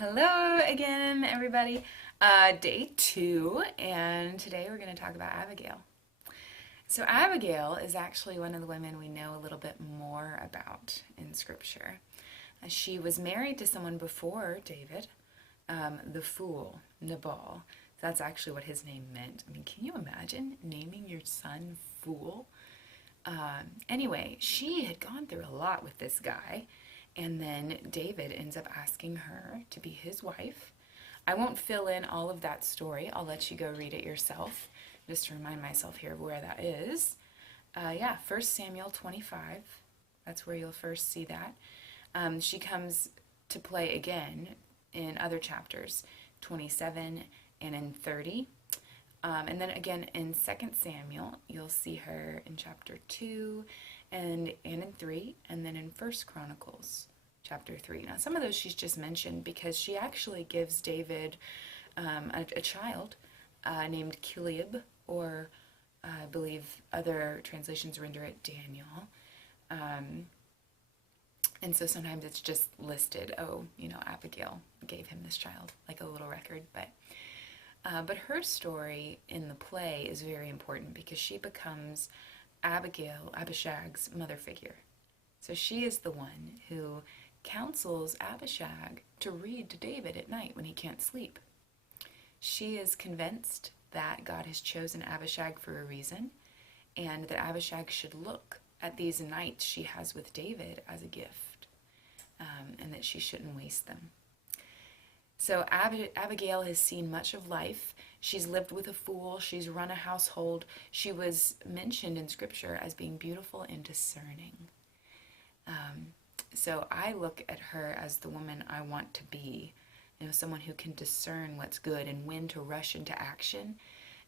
Hello again, everybody. Day two, and today we're going to talk about Abigail. So, Abigail is actually one of the women we know a little bit more about in Scripture. She was married to someone before David, the fool, Nabal. That's actually what his name meant. I mean, can you imagine naming your son Fool? Anyway, she had gone through a lot with this guy, and then David ends up asking her to be his wife. I won't fill in all of that story. I'll let you go read it yourself, just to remind myself here of where that is. Yeah, 1 Samuel 25. That's where you'll first see that. She comes to play again in other chapters, 27 and in 30. And then again in 2 Samuel, you'll see her in chapter 2 and in 3, and then in 1 Chronicles chapter 3. Now, some of those she's just mentioned because she actually gives David a child named Kilib, or I believe other translations render it Daniel. And so sometimes it's just listed, Abigail gave him this child, like a little record, but her story in the play is very important because she becomes Abishag's mother figure. So she is the one who counsels Abishag to read to David at night when he can't sleep. She is convinced that God has chosen Abishag for a reason, and that Abishag should look at these nights she has with David as a gift, and that she shouldn't waste them. So Abigail has seen much of life. She's lived with a fool. She's run a household. She was mentioned in Scripture as being beautiful and discerning. So I look at her as the woman I want to be. Someone who can discern what's good and when to rush into action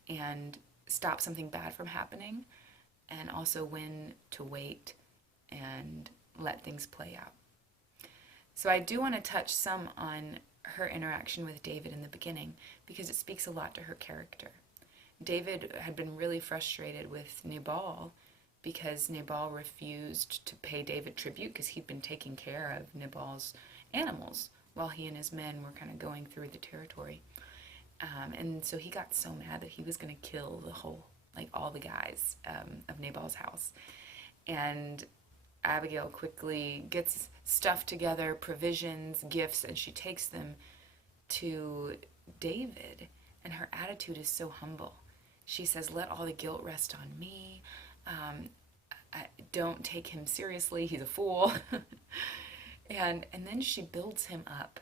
and stop something bad from happening, and also when to wait and let things play out. So I do want to touch some on her interaction with David in the beginning because it speaks a lot to her character. David had been really frustrated with Nabal because Nabal refused to pay David tribute because he'd been taking care of Nabal's animals while he and his men were kind of going through the territory. And so he got so mad that he was going to kill all the guys of Nabal's house. And Abigail quickly gets stuff together, provisions, gifts, and she takes them to David. And her attitude is so humble. She says, "Let all the guilt rest on me. Don't take him seriously. He's a fool." and then she builds him up.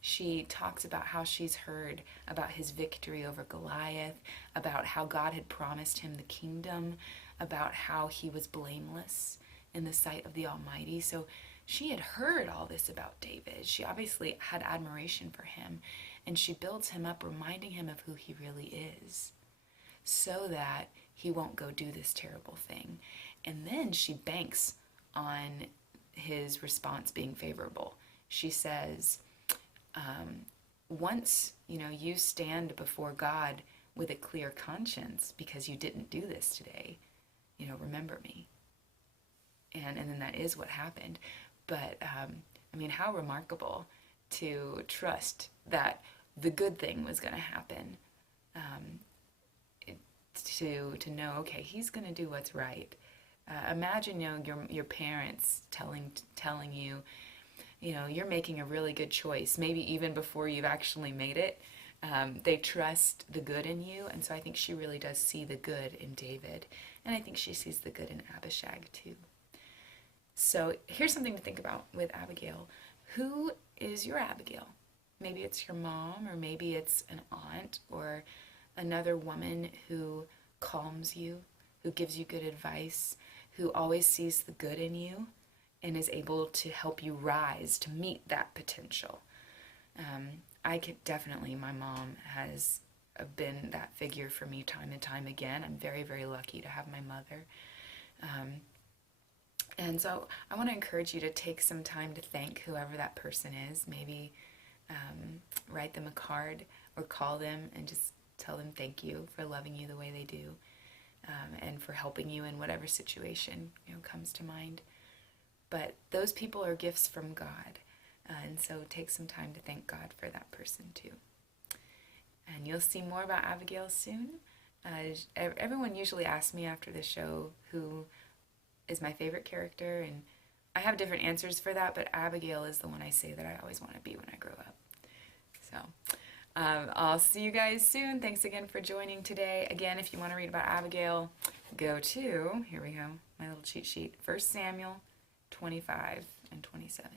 She talks about how she's heard about his victory over Goliath, about how God had promised him the kingdom, about how he was blameless in the sight of the Almighty. So she had heard all this about David. She obviously had admiration for him, and she builds him up, reminding him of who he really is, so that he won't go do this terrible thing. And then she banks on his response being favorable. She says, once you stand before God with a clear conscience because you didn't do this today, remember me. And then that is what happened. But, how remarkable to trust that the good thing was going to happen. To know, okay, he's going to do what's right. Imagine, your parents telling you, you're making a really good choice, maybe even before you've actually made it. They trust the good in you, and so I think she really does see the good in David, and I think she sees the good in Abishag too. So here's something to think about with Abigail. Who is your Abigail? Maybe it's your mom, or maybe it's an aunt, or another woman who calms you, who gives you good advice, who always sees the good in you and is able to help you rise to meet that potential. My mom has been that figure for me time and time again. I'm very, very lucky to have my mother. And so I want to encourage you to take some time to thank whoever that person is. Maybe write them a card or call them and just tell them thank you for loving you the way they do, and for helping you in whatever situation comes to mind. But those people are gifts from God. And so take some time to thank God for that person too. And you'll see more about Abigail soon. Everyone usually asks me after the show who is my favorite character, and I have different answers for that, but Abigail is the one I say that I always want to be when I grow up. So I'll see you guys soon. Thanks again for joining today. Again, if you want to read about Abigail, go to, here we go, my little cheat sheet, 1 Samuel 25 and 27.